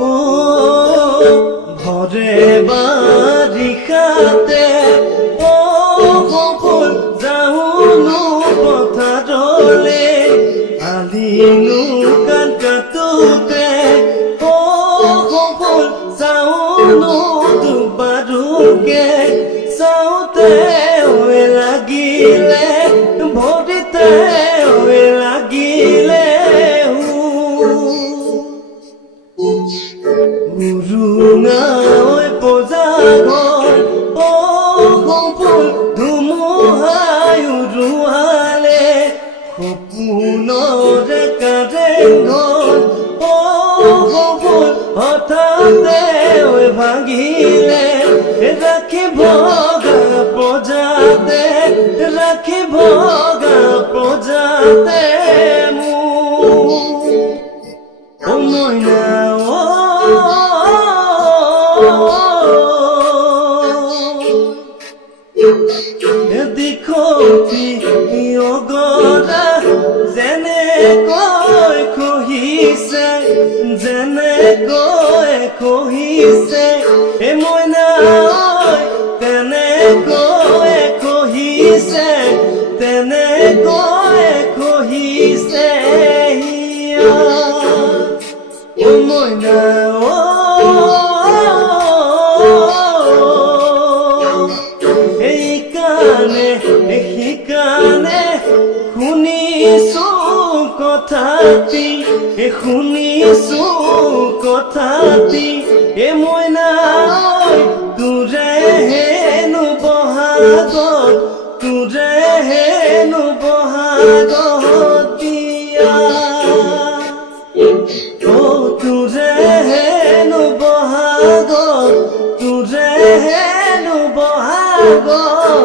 ও ভৰে বাৰিষাতে ও সপোন যাওনো পথাৰলে আলিনো কাণ কাটোতে ও সপোন যাওনো দুবাৰুকে চাওঁতে লাগিলে ভৰিতে লাগিলে উৰুঙাই পজাঘৰ ও সপোন ধুমুহাই উৰুৱালে সপোনৰে কাৰেংঘৰ ও সপোন হঠাতে ভাঙিলে ৰাখি ভগা প্ৰজাতে ৰাখি ভগা প্ৰজাতে মোৰ ও মইনা দিখৌতি অগৰা যেনেকৈ খহিছে যেনেকৈ খহিছে এ মইনা তেনেকৈ খহিছে তেনেকৈ খহিছে ও মইনা সেইকাৰণে শুনিছো কথাটি শুনিছো কথাটি এ মইনা তোৰে হেনো বহাগত তোৰে হেনো বহাগত দিয়া ও তোৰে হেনো বহাগত তোৰে হেনো বহাগত